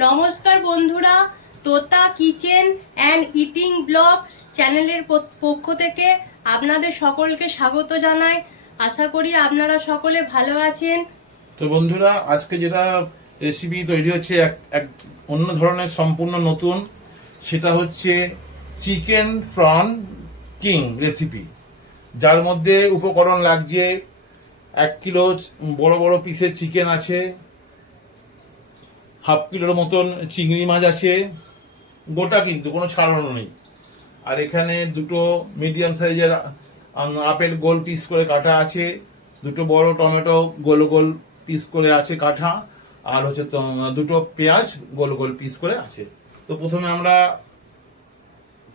নমস্কার বন্ধুরা, তোতা kitchen and eating blog চ্যানেলের পক্ষ থেকে আপনাদের সকলকে স্বাগত জানাই। আশা করি আপনারা সকলে ভালো আছেন। তো বন্ধুরা, আজকে যেটা রেসিপি তৈরি হচ্ছে এক অন্য ধরনের সম্পূর্ণ নতুন, সেটা হচ্ছে চিকেন প্রন কিং রেসিপি, যার মধ্যে উপকরণ লাগছে 1 কিলো বড় বড় পিসের চিকেন আছে, হাফ কিলোর মতন চিংড়ি মাছ আছে, গোটা কিন্তু কোনো ছাড়ানো নেই। আর এখানে দুটো মিডিয়াম সাইজের আপেল গোল পিস করে কাটা আছে, দুটো বড় টমেটো গোল গোল পিস করে আছে কাটা, আর হচ্ছে দুটো পেঁয়াজ গোল গোল পিস করে আছে। তো প্রথমে আমরা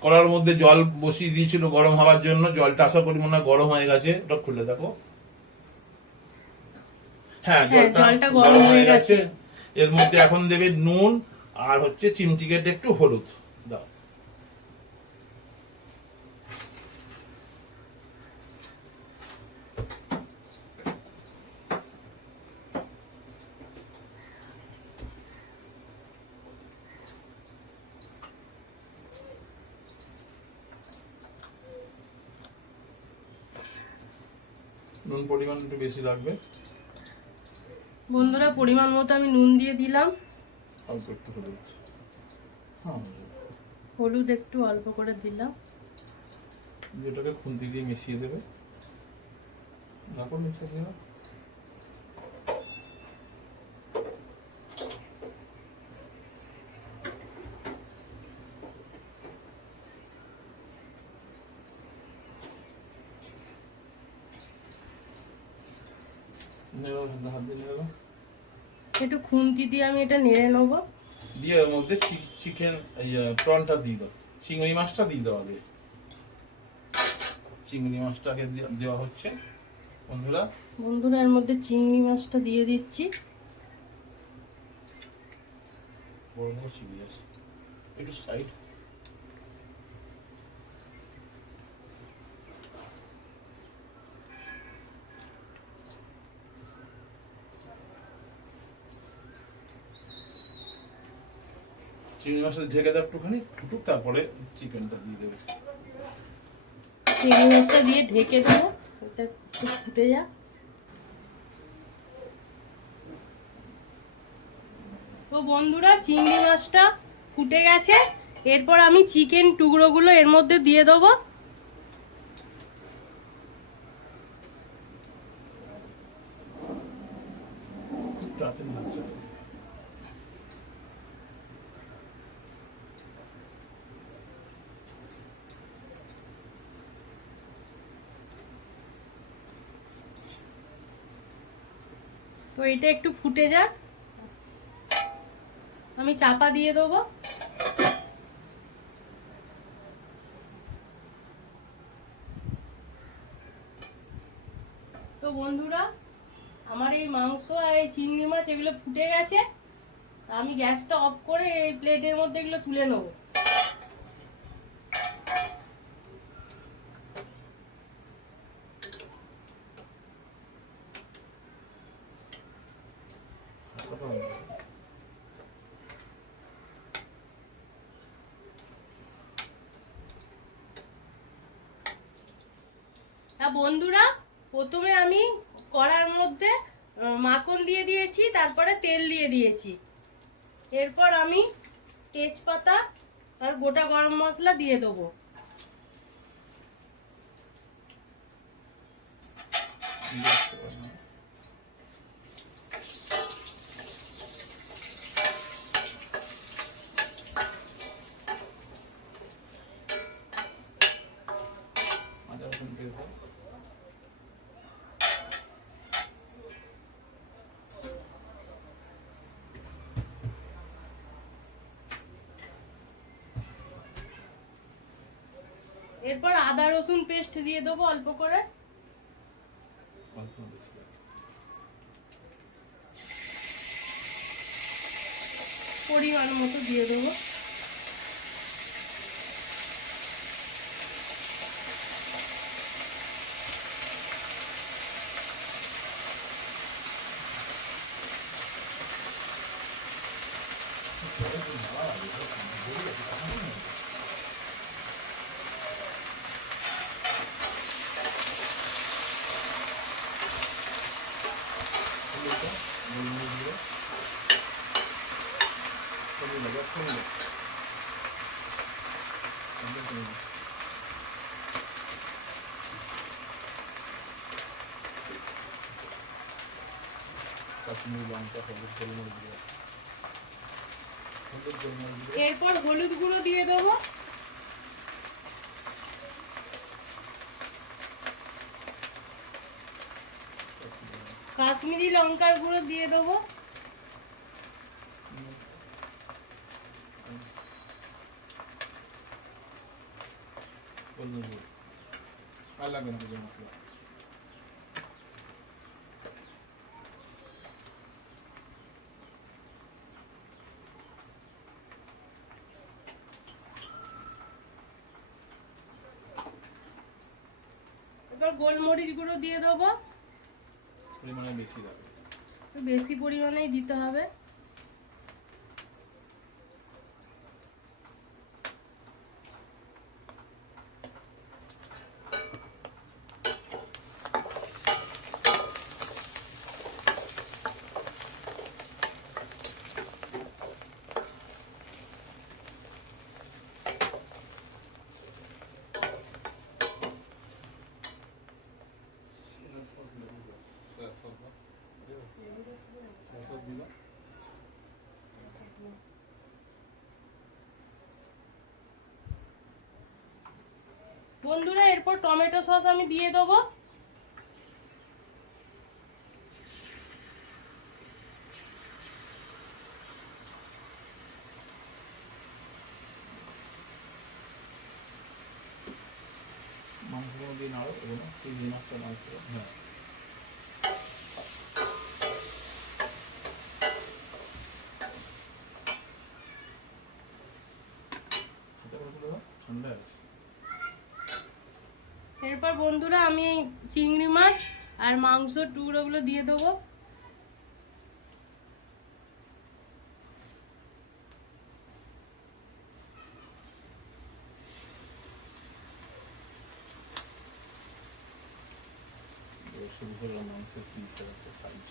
কড়ার মধ্যে জল বসিয়ে দিয়েছিল গরম হওয়ার জন্য। জলটা আশা করি মনে হয় গরম হয়ে গেছে, এটা খুলে দেখো। হ্যাঁ, জলটা গরম হয়ে গেছে। এর মধ্যে এখন দেবে নুন আর হচ্ছে চিমচিকের একটু হলুদ দাও। নুন পরিমাণ একটু বেশি লাগবে বন্ধুরা, পরিমাণ মতো আমি নুন দিয়ে দিলাম, অল্প একটু হলুদ। হ্যাঁ, হলুদ একটু অল্প করে দিলাম। যেটাকে খুন্তি দিয়ে মিশিয়ে দেবে। একটু খুন্তি দিয়ে আমি এটা নেড়ে নেবো। দিয়ে এর মধ্যে চিকেন প্রনটা দিয়ে দাও, চিংড়ি মাছটা দিয়ে দাও। আগে চিংড়ি মাছটাকে দেওয়া হচ্ছে বন্ধুরা। এর মধ্যে চিংড়ি মাছটা দিয়ে দিচ্ছি। বড় বড় চিংড়ি আছে, একটু সাইড। চিংড়ি মাছটা ঢেকে দাও একটুখানি ফুটুক, তারপরে চিকেনটা দিয়ে দেবে। চিংড়ি মাছটা দিয়ে ঢেকে দেবো, এটা একটু ফুটে যাক। তো বন্ধুরা, চিংড়ি মাছটা ফুটে গেছে। এরপর আমি চিকেন টুকরোগুলো এর মধ্যে দিয়ে দেবো। তো এটা একটু ফুটে যাক, আমি চাপা দিয়ে দেবো। তো বন্ধুরা, আমার এই মাংস আর এই চিংড়ি মাছ এগুলো ফুটে গেছে। আমি গ্যাসটা অফ করে এই প্লেটের মধ্যে এগুলো তুলে নেবো। বন্ধুরা, প্রথমে আমি কড়ার মধ্যে মাখন দিয়ে দিয়েছি, তারপরে তেল দিয়ে দিয়েছি। এরপর আমি তেজপাতা আর গোটা গরম মশলা দিয়ে দেবো। এরপর আদা রসুন পেস্ট দিয়ে দেবো অল্প করে। পরিমাণ মতো দিয়ে দেবো। এরপর হলুদ গুঁড়ো দিয়ে দেবো, কাশ্মীরি লঙ্কার গুঁড়ো দিয়ে দেবো, আর লাগবে না কিছু মশলা। এবার গোলমরিচ গুঁড়ো দিয়ে দেবো, পরিমাণে বেশি লাগবে। একটু বেশি পরিমাণেই দিতে হবে। বন্ধুরা এরপর টমেটো সস আমি দিয়ে দেবো, মাংসগুলো দিয়ে নাড়ো এবং চিংড়ি মাছটা মাংস। হ্যাঁ, ঠান্ডা। এরপর বন্ধুরা আমি এই চিংড়ি মাছ আর মাংসর টুকরোগুলো দিয়ে দেবো, শুরু করলাম মাংসের পিসের একটা সাইজ।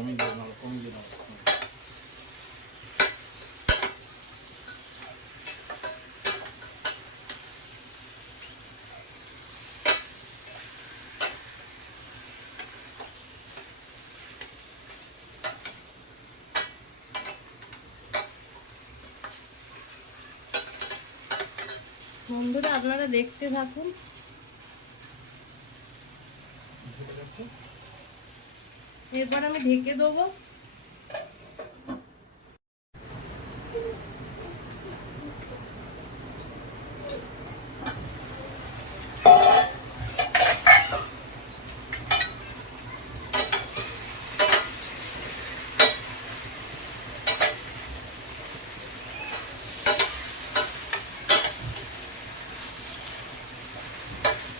কমিয়ে দিয়ে নাও, কমিয়ে দিয়ে নাও। বন্ধুরা আপনারা দেখতে থাকুন। এরপর আমি ঢেকে দেবো,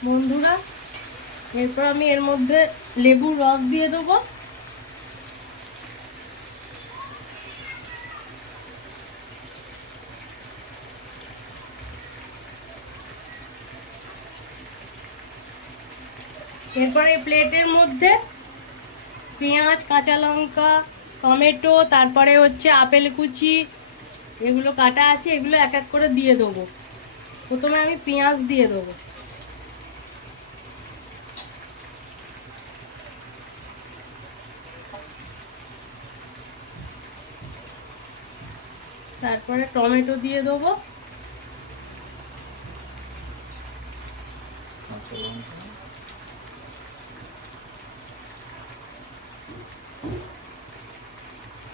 বন্ধুরা এরপর আমি এর মধ্যে লেবুর রস দিয়ে দেবো, এরপরে প্লেটের মধ্যে পেঁয়াজ, কাঁচা লঙ্কা, টমেটো, তারপরে হচ্ছে আপেল কুচি, এগুলো কাটা আছে, এগুলো এক এক করে দিয়ে দেবো। প্রথমে আমি পেঁয়াজ দিয়ে দেবো, তারপরে টমেটো দিয়ে দেবো,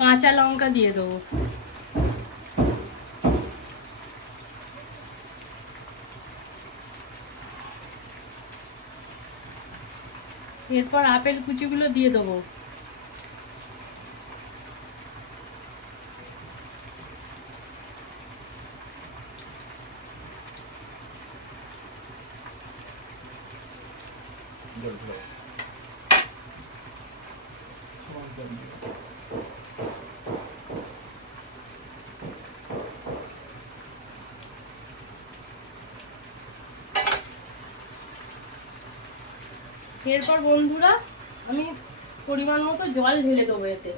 কাঁচা লঙ্কা দিয়ে দেবো। এরপর আপেল কুচিগুলো দিয়ে দেবো। এরপর বন্ধুরা আমি পরিমাণ মতো জল ঢেলে দেবো এতে।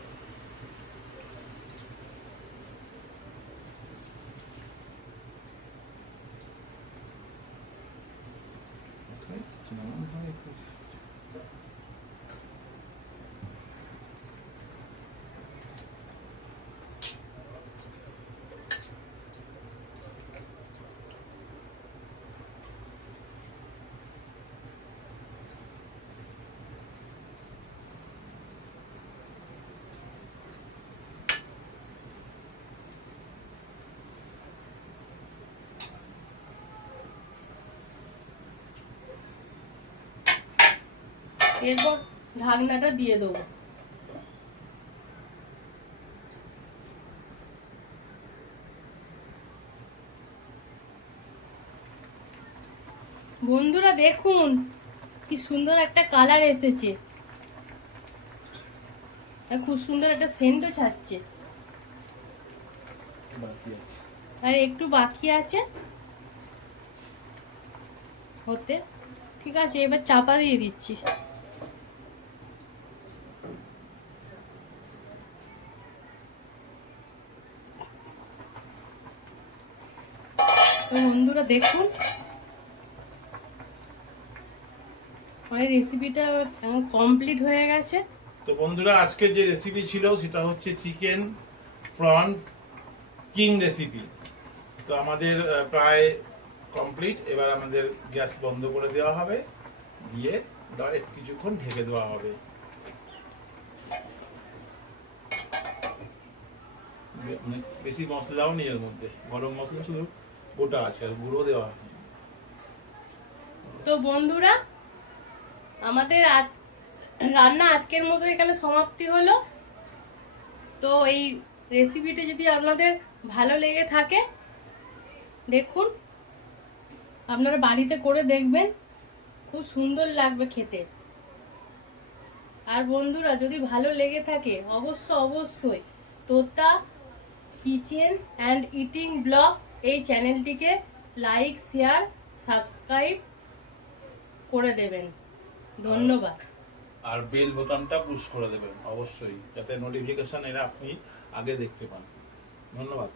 এরপর ঢাকনাটা দিয়ে দেবো। বন্ধুরা দেখুন কি সুন্দর একটা কালার এসেছে, আর খুব সুন্দর একটা সেন্টও ছাড়ছে। আর একটু বাকি আছে হতে। ঠিক আছে, এবার চাপা দিয়ে দিচ্ছি। তো বন্ধুরা দেখুন আমার রেসিপিটা কমপ্লিট হয়ে গেছে। তো বন্ধুরা আজকের যে রেসিপি ছিল সেটা হচ্ছে চিকেন প্রনস কিং রেসিপি। তো আমাদের প্রায় কমপ্লিট। এবার আমাদের গ্যাস বন্ধ করে দেওয়া হবে, দিয়ে কিছুক্ষণ ঢেকে দেওয়া হবে। বেশি মশলাও নেই এর মধ্যে, গরম মশলা শুধু গোটা আছে, আর গুঁড়ো দেওয়া হয়। তো বন্ধুরা আমাদের রান্না আজকের মতো এখানে সমাপ্তি হলো। তো এই রেসিপিটা যদি আপনাদের ভালো লেগে থাকে দেখুন, আপনারা বাড়িতে করে দেখবেন, খুব সুন্দর লাগবে খেতে। আর বন্ধুরা যদি ভালো লেগে থাকে অবশ্যই তোতা কিচেন অ্যান্ড ইটিং ব্লগ এই চ্যানেলটিকে লাইক, শেয়ার, সাবস্ক্রাইব করে দেবেন। ধন্যবাদ। আর বেল বোতামটা পুশ করে দেবেন অবশ্যই, যাতে নোটিফিকেশন এরা আপনি আগে দেখতে পান। ধন্যবাদ।